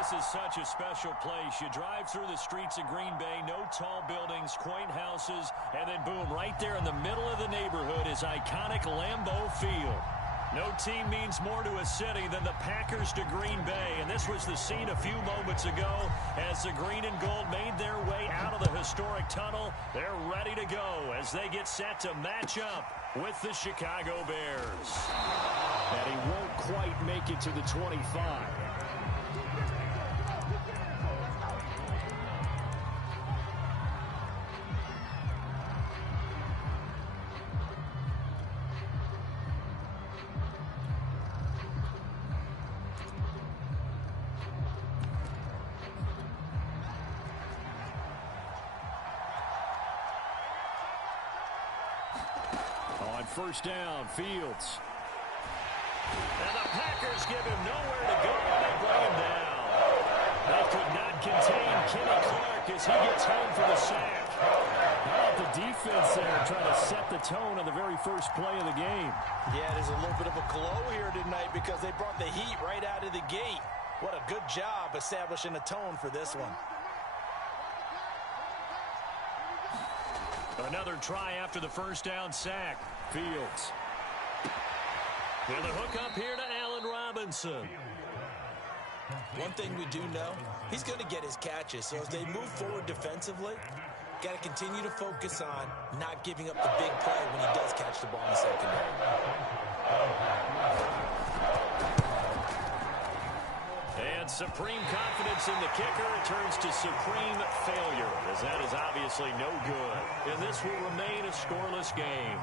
This is such a special place. You drive through the streets of Green Bay, no tall buildings, quaint houses, and then boom, right there in the middle of the neighborhood is iconic Lambeau Field. No team means more to a city than the Packers to Green Bay, and this was the scene a few moments ago as the green and gold made their way out of the historic tunnel. They're ready to go as they get set to match up with the Chicago Bears. And he won't quite make it to the 25. On first down, Fields. And the Packers give him nowhere to go, and they bring him down. They could not contain Kenny Clark as he gets home for the sack. How about the defense there trying to set the tone on the very first play of the game? Yeah, there's a little bit of a glow here tonight because they brought the heat right out of the gate. What a good job establishing a tone for this one. Another try after the first down sack. Fields. With a hook up here to Allen Robinson. One thing we do know, he's going to get his catches. So as they move forward defensively, got to continue to focus on not giving up the big play when he does catch the ball in the secondary. And supreme confidence in the kicker. It turns to supreme failure, as that is obviously no good. And this will remain a scoreless game.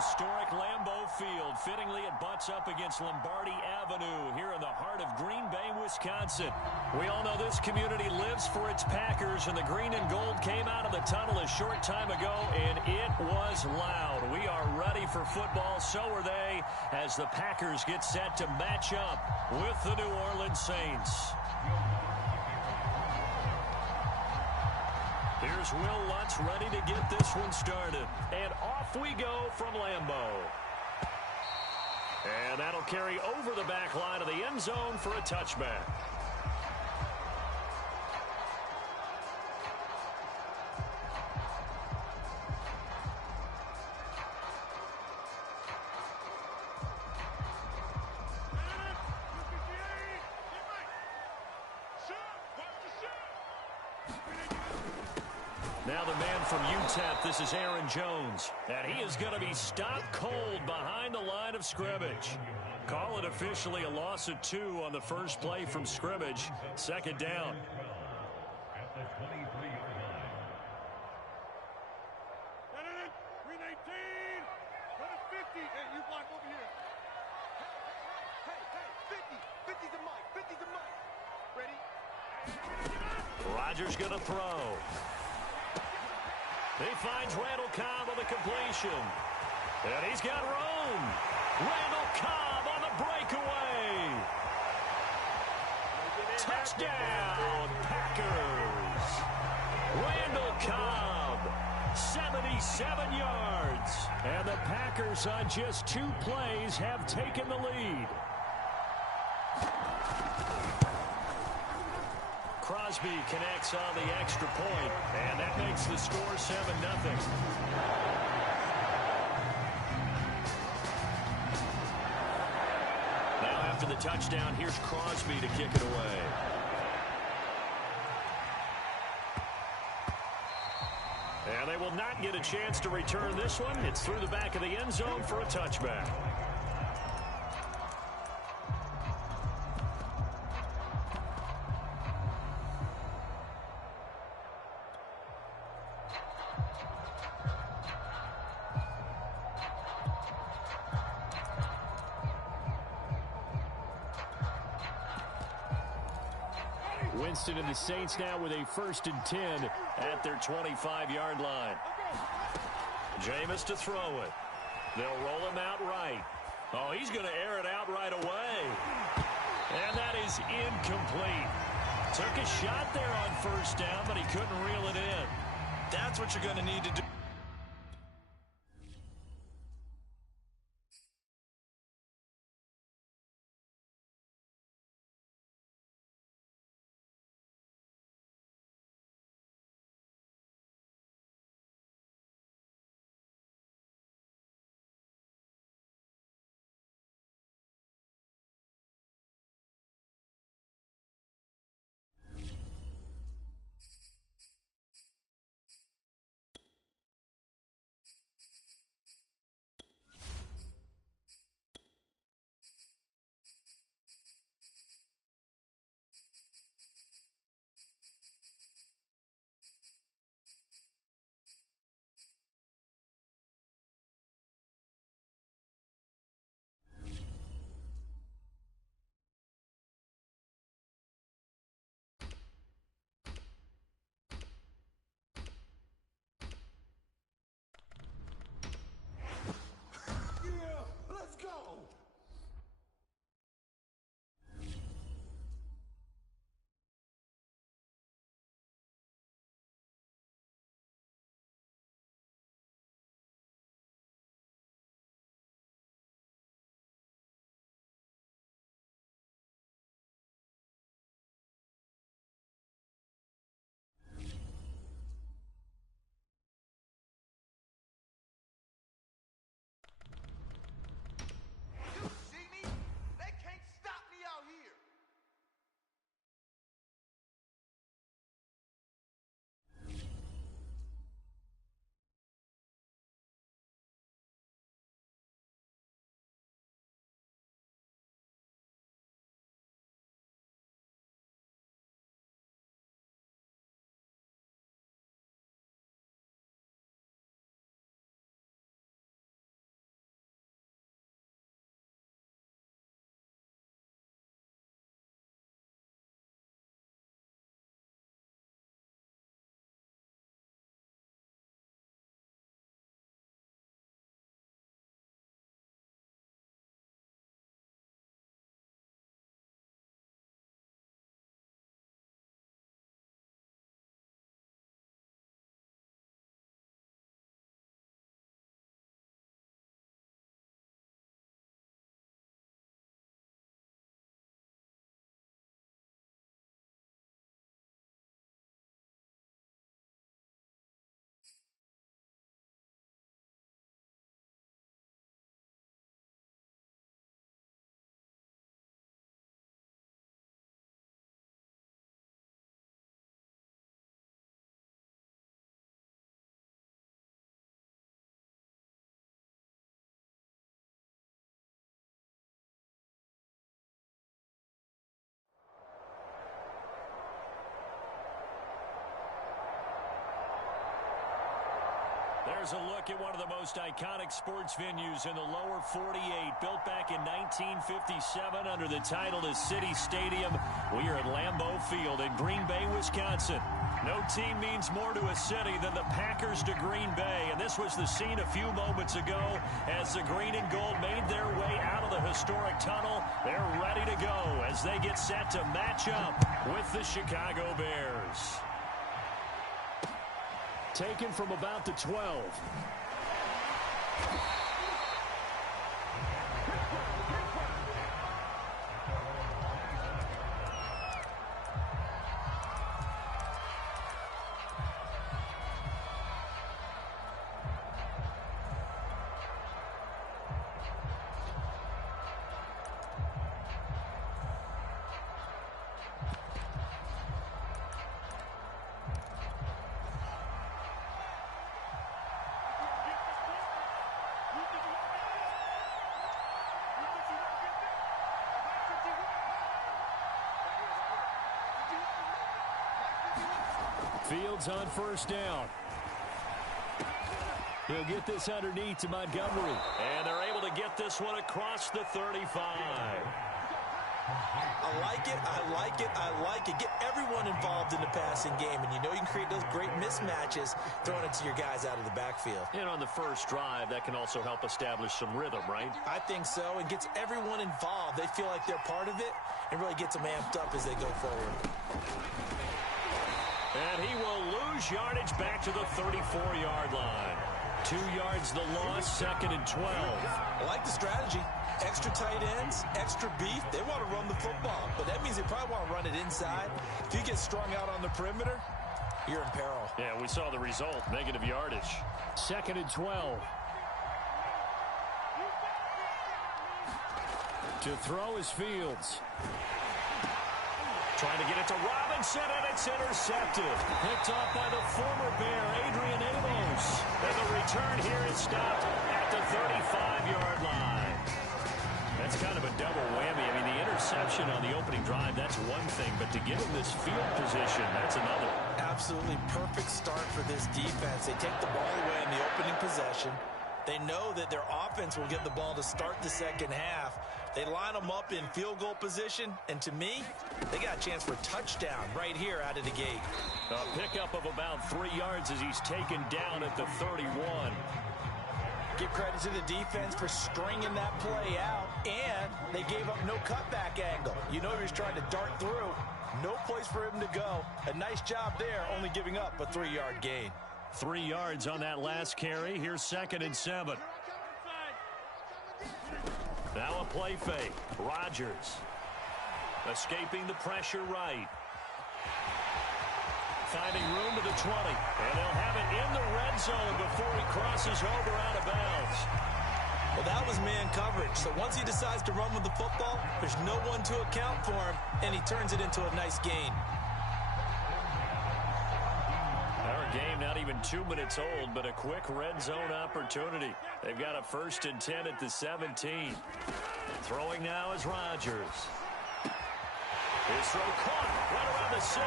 historic Lambeau Field. Fittingly, it butts up against Lombardi Avenue here in the heart of Green Bay, Wisconsin. We all know this community lives for its Packers, and the green and gold came out of the tunnel a short time ago, and it was loud. We are ready for football. So are they, as the Packers get set to match up with the New Orleans Saints. Here's Will Lutz ready to get this one started. And off we go from Lambeau. And that'll carry over the back line of the end zone for a touchback. Now the man from UTEP, this is Aaron Jones. And he is going to be stopped cold behind the line of scrimmage. Call it officially a loss of 2 on the first play from scrimmage. Second down. At the 23-yard line. Green 18. Go to 50. Hey, you block over here. Hey, 50. 50's the mic. 50's the mic. Ready? Rodgers going to throw. He finds Randall Cobb on the completion. And he's got room. Randall Cobb on the breakaway. Touchdown, Packers. Randall Cobb, 77 yards. And the Packers on just 2 plays have taken the lead. Crosby connects on the extra point, and that makes the score 7-0. Now after the touchdown, here's Crosby to kick it away. And they will not get a chance to return this one. It's through the back of the end zone for a touchback. Winston and the Saints now with a 1st and 10 at their 25-yard line. Jameis to throw it. They'll roll him out right. Oh, he's going to air it out right away. And that is incomplete. Took a shot there on 1st down, but he couldn't reel it in. That's what you're going to need to do. There's a look at one of the most iconic sports venues in the lower 48, built back in 1957 under the title of City Stadium. We are at Lambeau Field in Green Bay, Wisconsin. No team means more to a city than the Packers to Green Bay, and this was the scene a few moments ago as the green and gold made their way out of the historic tunnel. They're ready to go as they get set to match up with the Chicago Bears. Taken from about the 12. Fields on first down. He'll get this underneath to Montgomery. And they're able to get this one across the 35. I like it, I like it, I like it. Get everyone involved in the passing game, and you know you can create those great mismatches throwing it to your guys out of the backfield. And on the first drive, that can also help establish some rhythm, right? I think so. It gets everyone involved. They feel like they're part of it and really gets them amped up as they go forward. And he will lose yardage back to the 34-yard line. 2 yards the loss, 2nd and 12. I like the strategy. Extra tight ends, extra beef. They want to run the football, but that means they probably want to run it inside. If you get strung out on the perimeter, you're in peril. Yeah, we saw the result, negative yardage. 2nd and 12. To throw is Fields. Trying to get it to Robinson, and it's intercepted. Picked off by the former Bear, Adrian Amos. And the return here is stopped at the 35-yard line. That's kind of a double whammy. I mean, the interception on the opening drive, that's one thing. But to give him this field position, that's another. Absolutely perfect start for this defense. They take the ball away in the opening possession. They know that their offense will get the ball to start the second half. They line them up in field goal position, and to me, they got a chance for a touchdown right here out of the gate. A pickup of about 3 yards as he's taken down at the 31. Give credit to the defense for stringing that play out, and they gave up no cutback angle. You know he was trying to dart through. No place for him to go. A nice job there, only giving up a 3-yard gain. 3 yards on that last carry. Here's 2nd and 7. Now a play fake. Rodgers escaping the pressure right. Finding room to the 20. And they'll have it in the red zone before he crosses over out of bounds. Well, that was man coverage. So once he decides to run with the football, there's no one to account for him, and he turns it into a nice gain. Our game not even 2 minutes old, but a quick red zone opportunity. They've got a 1st and 10 at the 17. Throwing now is Rodgers. His throw caught right around the 6.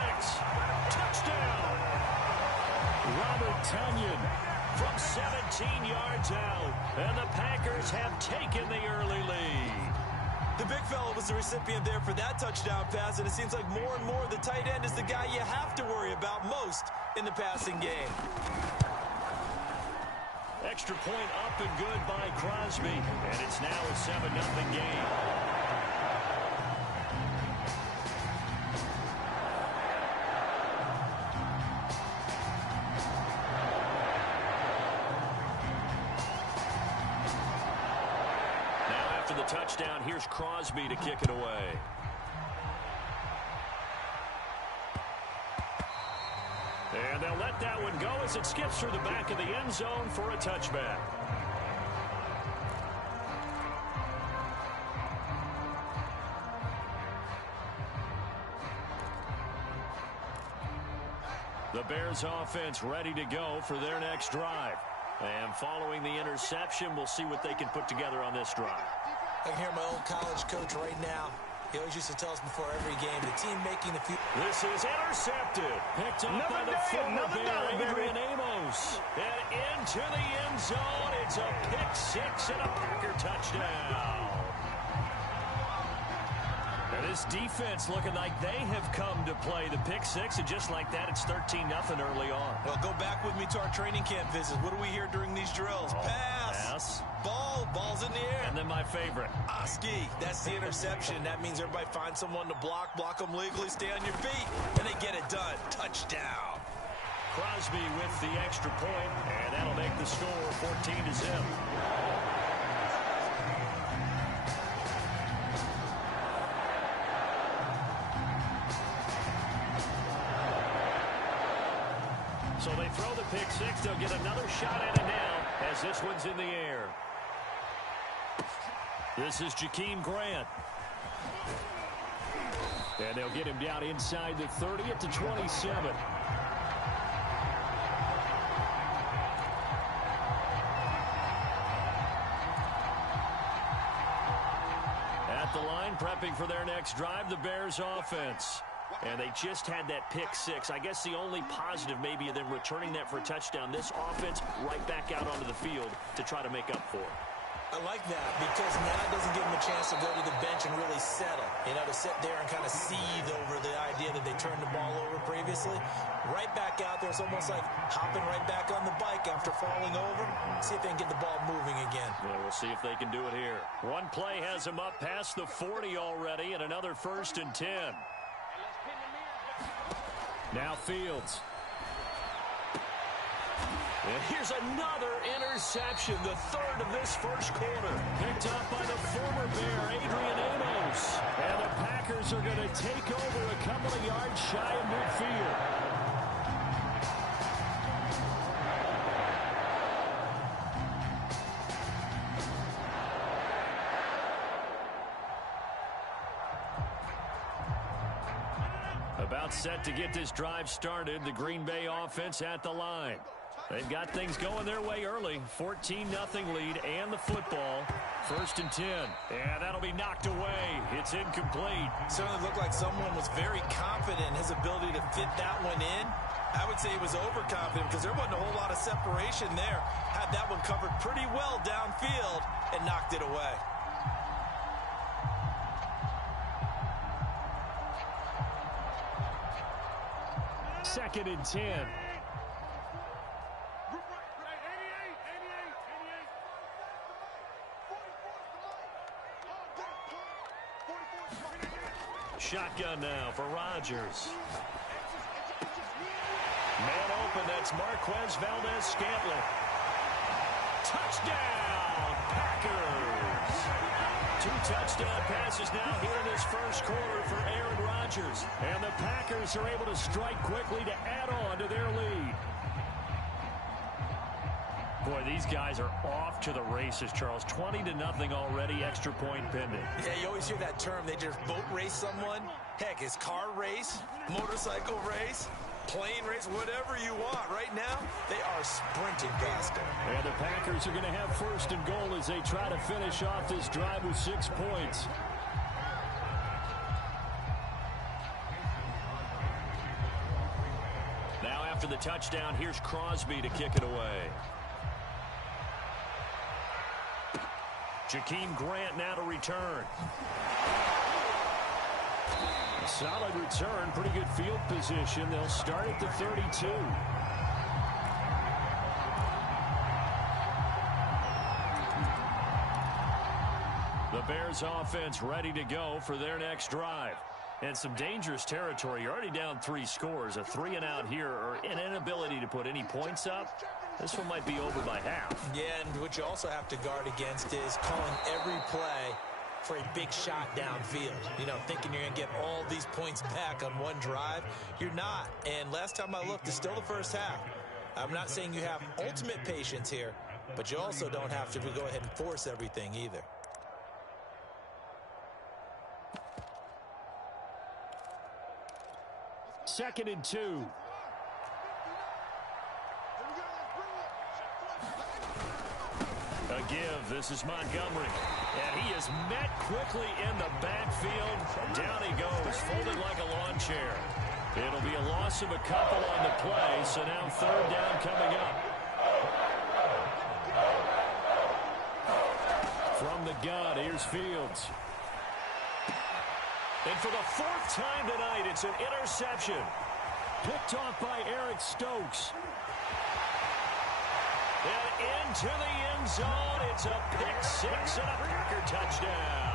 Touchdown! Robert Tonyan from 17 yards out. And the Packers have taken the early lead. The big fella was the recipient there for that touchdown pass, and it seems like more and more the tight end is the guy you have to worry about most in the passing game. Extra point up and good by Crosby, and it's now a 7-0 game. Now after the touchdown, here's Crosby to kick it away. And they'll let that one go as it skips through the back of the end zone for a touchback. The Bears offense ready to go for their next drive. And following the interception, we'll see what they can put together on this drive. I can hear my old college coach right now. He always used to tell us before every game, the team making the few... This is intercepted. Picked up by the former Bear, Adrian Amos. And into the end zone. It's a pick-6 and a Packer touchdown. And this defense looking like they have come to play the pick-6, and just like that, it's 13-0 early on. Well, go back with me to our training camp visits. What do we hear during these drills? Pass. Ball's in the air. And then my favorite. Ski. That's the interception. That means everybody finds someone to block them legally, stay on your feet, and they get it done. Touchdown. Crosby with the extra point, and that'll make the score 14-0. So they throw the pick-6. They'll get another shot at it now as this one's in the air. This is Jakeem Grant. And they'll get him down inside the 30 at the 27. At the line, prepping for their next drive, the Bears offense. And they just had that pick-6. I guess the only positive maybe of them returning that for a touchdown. This offense right back out onto the field to try to make up for it. I like that because now it doesn't give them a chance to go to the bench and really settle. You know, to sit there and kind of seethe over the idea that they turned the ball over previously. Right back out there. It's almost like hopping right back on the bike after falling over. See if they can get the ball moving again. Well, we'll see if they can do it here. One play has them up past the 40 already, and another 1st and 10. Now Fields. And here's another interception, the 3rd of this first quarter. Picked up by the former Bear, Adrian Amos. And the Packers are going to take over a couple of yards shy of midfield. About set to get this drive started. The Green Bay offense at the line. They've got things going their way early. 14-0 lead and the football. 1st and 10. And that'll be knocked away. It's incomplete. Certainly looked like someone was very confident in his ability to fit that one in. I would say he was overconfident because there wasn't a whole lot of separation there. Had that one covered pretty well downfield and knocked it away. Second and 10. Shotgun now for Rodgers. Man open, that's Marquez Valdez-Scantling. Touchdown, Packers! 2 touchdown passes now here in this first quarter for Aaron Rodgers. And the Packers are able to strike quickly to add on to their lead. Boy, these guys are off to the races, Charles. 20-0 already, extra point pending. Yeah, you always hear that term. They just boat race someone. Heck, it's car race, motorcycle race, plane race, whatever you want. Right now, they are sprinting past them. And the Packers are going to have 1st and goal as they try to finish off this drive with 6 points. Now after the touchdown, here's Crosby to kick it away. Jakeem Grant now to return. A solid return, pretty good field position. They'll start at the 32. The Bears offense ready to go for their next drive. And some dangerous territory. You're already down 3 scores. A 3-and-out here, or an inability to put any points up. This one might be over by half. Yeah, and what you also have to guard against is calling every play for a big shot downfield. You know, thinking you're going to get all these points back on one drive. You're not. And last time I looked, it's still the first half. I'm not saying you have ultimate patience here, but you also don't have to go ahead and force everything either. Second and 2. A give. This is Montgomery. And he is met quickly in the backfield. Down he goes, folded like a lawn chair. It'll be a loss of a couple on the play, so now third down coming up. From the gun, here's Fields. And for the fourth time tonight, it's an interception. Picked off by Eric Stokes. And into the end zone, it's a pick six and a Packer touchdown.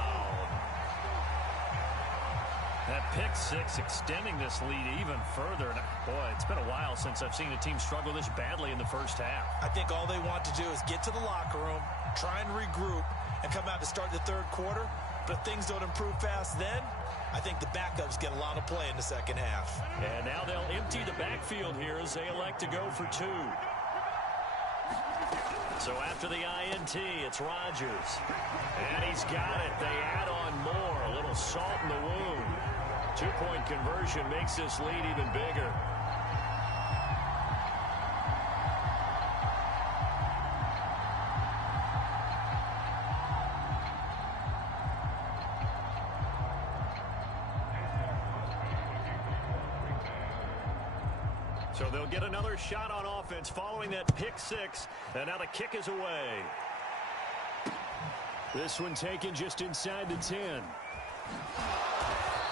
That pick six extending this lead even further. And boy, it's been a while since I've seen a team struggle this badly in the first half. I think all they want to do is get to the locker room, try and regroup, and come out to start the third quarter. But if things don't improve fast then, I think the backups get a lot of play in the second half. And now they'll empty the backfield here as they elect to go for two. So after the INT, it's Rodgers. And he's got it. They add on more. A little salt in the wound. Two-point conversion makes this lead even bigger. So they'll get another shot on offense following that pick six. And now the kick is away. This one taken just inside the 10.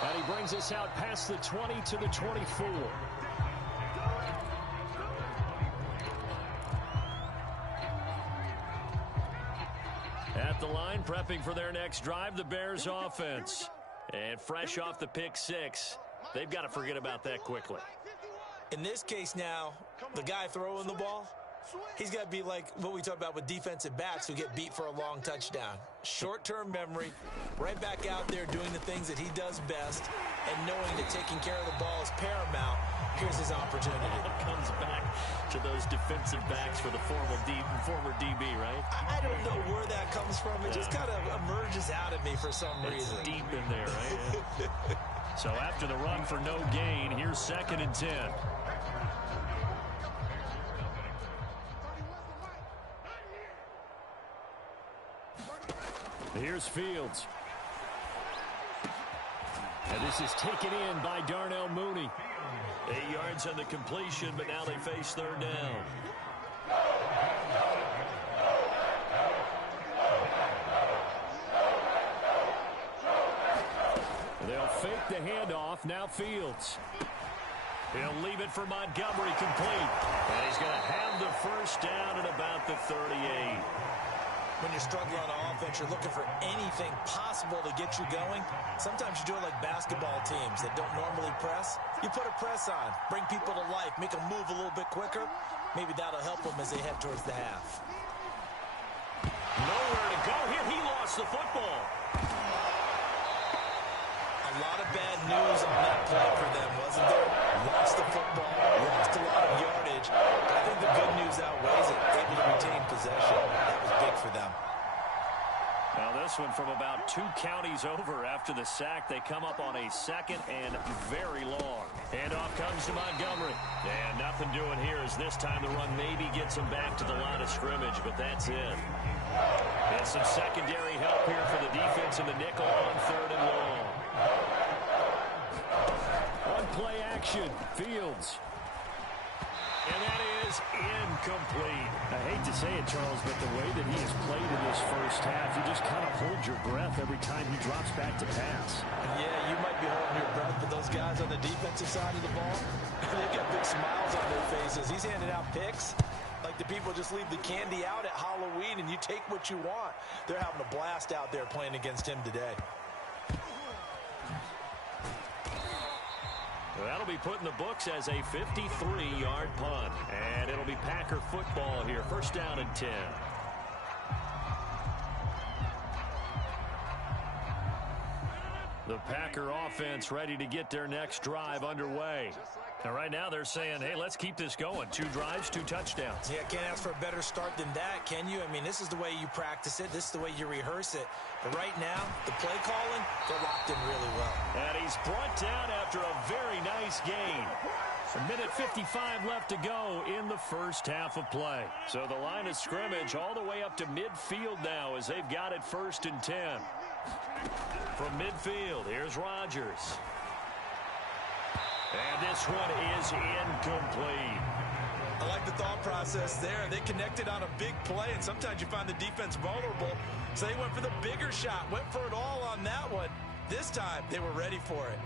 And he brings us out past the 20 to the 24. At the line, prepping for their next drive, the Bears offense. And fresh off the pick six, they've got to forget about that quickly. In this case now, the guy throwing the ball, he's got to be like what we talk about with defensive backs who get beat for a long touchdown. Short-term memory, right back out there doing the things that he does best, and knowing that taking care of the ball is paramount. Here's his opportunity. Comes back to those defensive backs for the former DB, right? I don't know where that comes from. It just kind of emerges out of me for some reason. It's deep in there, right? So after the run for no gain, here's 2nd and 10. Here's Fields. And this is taken in by Darnell Mooney. 8 yards on the completion, but now they face third down. They'll fake the handoff. Now Fields. He'll leave it for Montgomery complete. And he's going to have the first down at about the 38. When you're struggling on offense, you're looking for anything possible to get you going. Sometimes you do it like basketball teams that don't normally press. You put a press on, bring people to life, make them move a little bit quicker. Maybe that'll help them as they head towards the half. Nowhere to go here. He lost the football. A lot of bad news on that play for them, wasn't there? Lost the football, lost a lot of yardage. But I think the good news outweighs it. Able to retain possession. That was big for them. Now this one from about 2 counties over after the sack. They come up on a 2nd and very long. Handoff comes to Montgomery. And nothing doing here as this time the run maybe gets him back to the line of scrimmage, but that's it. And some secondary help here for the defense in the nickel on 3rd and long. On play action, Fields. And that is incomplete. I hate to say it, Charles, but the way that he has played in this first half, you just kind of hold your breath every time he drops back to pass. Yeah, you might be holding your breath, but those guys on the defensive side of the ball, they've got big smiles on their faces. He's handing out picks like the people just leave the candy out at Halloween and you take what you want. They're having a blast out there playing against him today. That'll be put in the books as a 53-yard punt. And it'll be Packer football here. First down and 10. The Packer offense ready to get their next drive underway. Now, right now they're saying, hey, let's keep this going. 2 drives, 2 touchdowns. Yeah, can't ask for a better start than that, can you? I mean, this is the way you practice it. This is the way you rehearse it. But right now, the play calling, they're locked in really well. And he's brought down after a very nice gain. A minute 55 left to go in the first half of play. So the line of scrimmage all the way up to midfield now as they've got it 1st and 10. From midfield, here's Rodgers. And this one is incomplete. I like the thought process there. They connected on a big play, and sometimes you find the defense vulnerable. So they went for the bigger shot, went for it all on that one. This time, they were ready for it.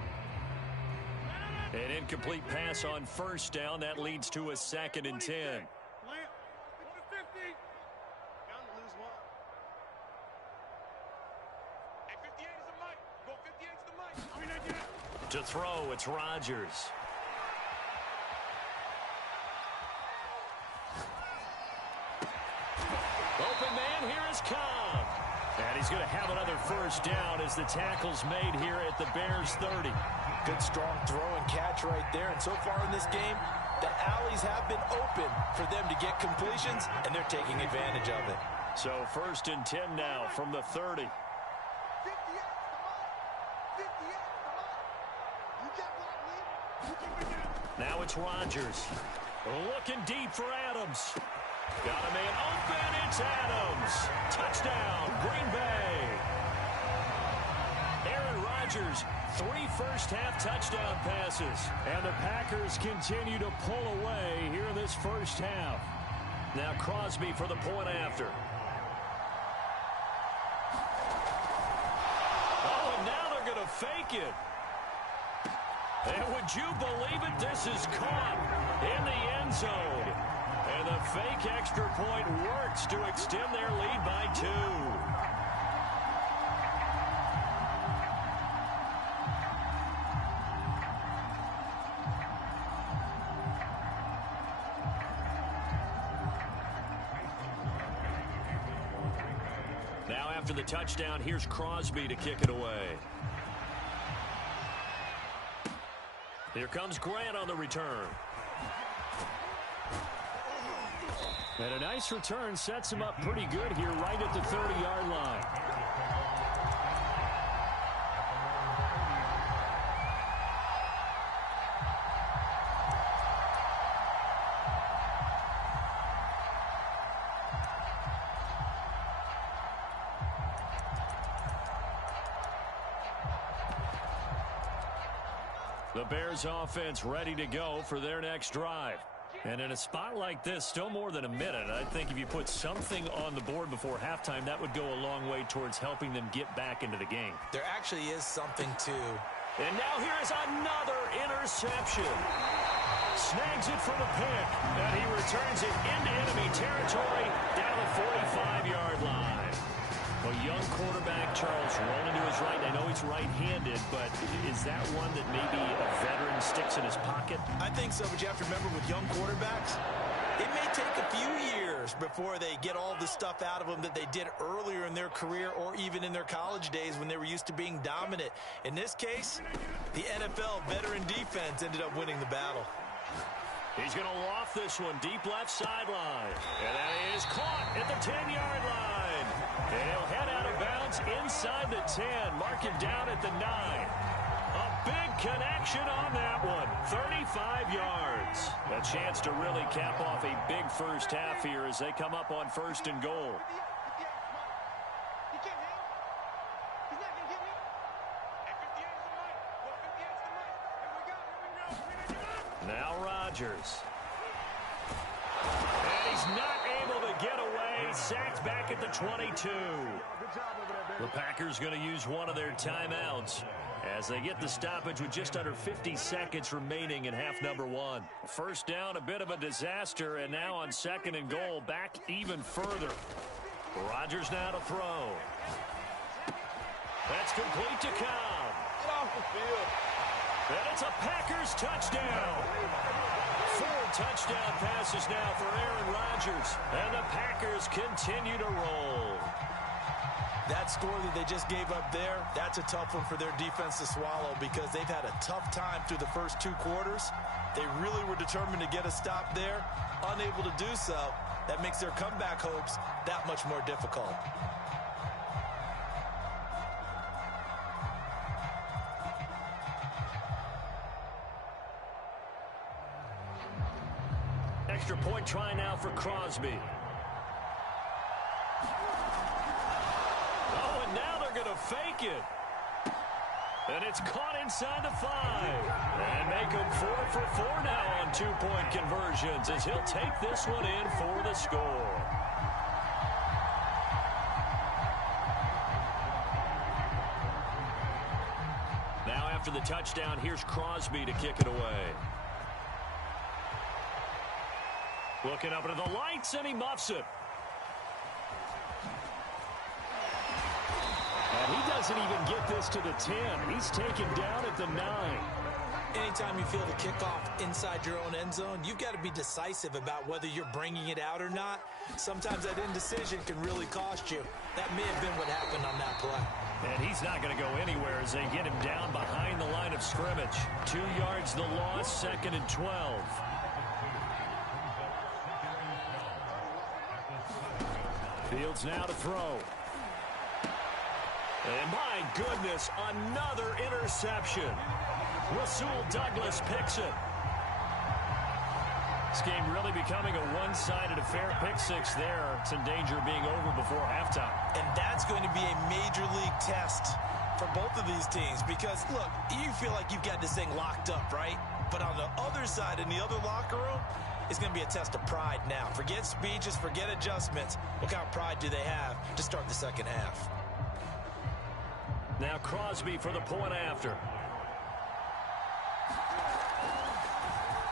An incomplete pass on 1st down. That leads to a 2nd and 10. To throw, it's Rodgers. Open man, here is Cobb. And he's going to have another 1st down as the tackle's made here at the Bears 30. Good strong throw and catch right there. And so far in this game, the alleys have been open for them to get completions, and they're taking advantage of it. So 1st and 10 now from the 30. Now it's Rodgers. Looking deep for Adams. Got a man open. It's Adams. Touchdown, Green Bay. Aaron Rodgers, 3 first-half touchdown passes. And the Packers continue to pull away here in this first half. Now Crosby for the point after. Oh, and now they're going to fake it. And would you believe it? This is caught in the end zone. And the fake extra point works to extend their lead by 2. Now after the touchdown, here's Crosby to kick it away. Here comes Grant on the return. And a nice return sets him up pretty good here right at the 30-yard line. The Bears offense ready to go for their next drive. And in a spot like this, still more than a minute, I think if you put something on the board before halftime, that would go a long way towards helping them get back into the game. There actually is something to. And now here is another interception. Snags it for the pick, and he returns it into enemy territory down the 45-yard line. A young quarterback, Charles, rolling to his right. I know he's right-handed, but is that one that maybe a veteran sticks in his pocket? I think so, but you have to remember with young quarterbacks, it may take a few years before they get all the stuff out of them that they did earlier in their career or even in their college days when they were used to being dominant. In this case, the NFL veteran defense ended up winning the battle. He's going to loft this one deep left sideline. And that is caught at the 10-yard line. And he'll head out of bounds inside the 10. Mark him down at the 9. A big connection on that one. 35 yards. A chance to really cap off a big first half here as they come up on 1st and goal. Now Rodgers. And he's not able to get away. Sacked back at the 22. The Packers going to use one of their timeouts as they get the stoppage with just under 50 seconds remaining in half number 1. First down, a bit of a disaster, and now on 2nd and goal, back even further. Rodgers now to throw. That's complete to Cobb. Get off the field. And it's a Packers touchdown. 4 touchdown passes now for Aaron Rodgers. And the Packers continue to roll. That score that they just gave up there, that's a tough one for their defense to swallow because they've had a tough time through the first 2 quarters. They really were determined to get a stop there. Unable to do so, that makes their comeback hopes that much more difficult. Extra point try now for Crosby. Oh, and now they're going to fake it. And it's caught inside the 5. And make him 4 for 4 now on two-point conversions as he'll take this one in for the score. Now after the touchdown, here's Crosby to kick it away. Looking up into the lights, and he muffs it. And he doesn't even get this to the 10. He's taken down at the 9. Anytime you feel the kickoff inside your own end zone, you've got to be decisive about whether you're bringing it out or not. Sometimes that indecision can really cost you. That may have been what happened on that play. And he's not going to go anywhere as they get him down behind the line of scrimmage. 2 yards the loss, 2nd and 12. Fields now to throw. And my goodness, another interception. Rasul Douglas picks it. This game really becoming a one-sided affair. Pick 6 there. It's in danger of being over before halftime. And that's going to be a major league test for both of these teams because, look, you feel like you've got this thing locked up, right? But on the other side, in the other locker room, it's going to be a test of pride now. Forget speeches, forget adjustments. What kind of pride do they have to start the second half? Now Crosby for the point after.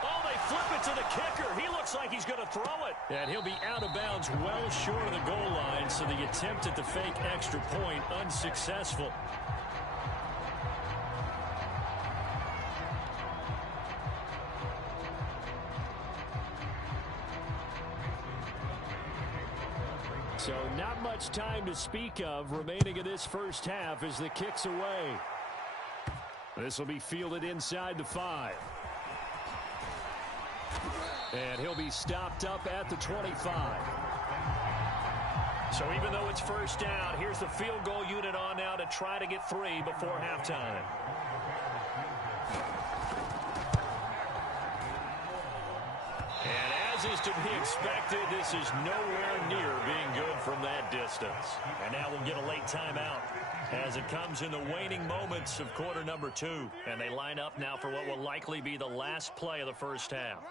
Oh, they flip it to the kicker. He looks like he's going to throw it. And he'll be out of bounds well short of the goal line, so the attempt at the fake extra point unsuccessful. So not much time to speak of remaining in this first half as the kick's away. This will be fielded inside the 5. And he'll be stopped up at the 25. So even though it's first down, here's the field goal unit on now to try to get 3 before halftime. And as is to be expected, this is nowhere near being good from that distance. And now we'll get a late timeout as it comes in the waning moments of quarter number 2. And they line up now for what will likely be the last play of the first half.